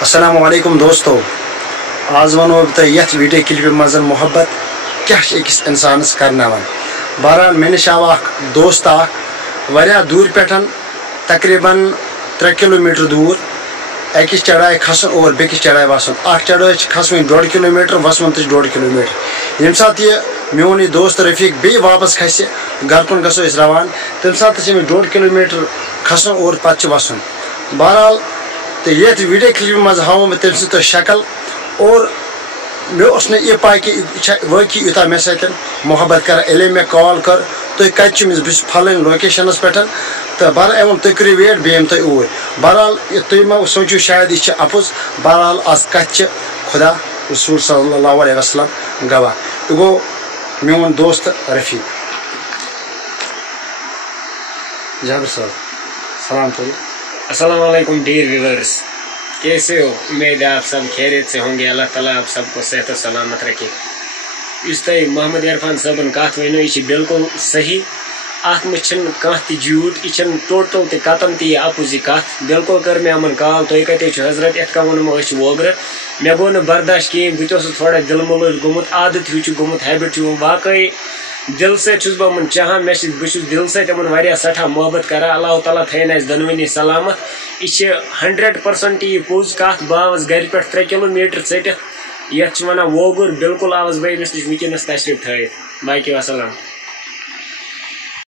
अस्सलामुअलैकुम दोस्तों, आज वनो तो यथ वीडियो क्लिप मज मोहब्बत क्या अकिस इंसानस करनावन। बहरहाल मे नश आव दोस्त वारिया दूर पे तकरीबन 3 किलोमीटर दूर अकिस चढ़ाई खसन और बेकिस चढ़ाई वसन। चढ़ाई खसवन 1.5 किलोमीटर वसवन 1.5 किलोमीटर। यम सात मोन दोस्त रफीक बे वापस खस घर कुन गो रवान तम सात 1.5 किलोमीटर खसन और पे वसन। बहरहाल तो ये वीडियो क्लिप मज हाव मैं तम सो शक्ल और मे यह पाई कि वाकई यूत मे सत मोहब्बत कर। एले मे कॉल कर तुम कत बस फलन लोकेशन पे तो बहरहाल तुम करो वेट बेम तुम ऊर। बहरहाल तुम मा सोचो शायद यह अपुज। बहरहाल आज कत खुदा रसूल सल्लल्लाहु अलैहि वसल्लम गवाह। यह गो मोन दोस्त रफीक। जाबिर साहब सलाम करो। अस्सलाम वालेकुम डियर व्यूअर्स, कैसे हो? उम्मीद है आप सब खैरियत से होंगे। अल्लाह ताला आप सबको सेहत सलामत रखे। इस तय मोहम्मद इरफान सबन कत वन यह बिल्कुल सही। अत मे कह झूठ, यह टोटल तो कतन ती अपुज कत। बिल्कुल कर मे अमन कॉल तुम कत हजरत इत क्या वोनमो वोगर। मे गो न बर्दाश्त कहें, बहुत थोड़ा दिल मलूल गोमुत, आदत हिू गोमुत, हैबिट वाकई दिल से बह चाहान। मे बस दिल से सठा मोहब्बत कर। अल्लाह ताला थन दोनवनी सलामत। यह 100% यह पोज कत। बह आवास घर पे 3 किलोमीटर टित ये वन वोगर। बिल्कुल आवास बह अमिस नश वनस तशरीफ थ। बाकी वसलम।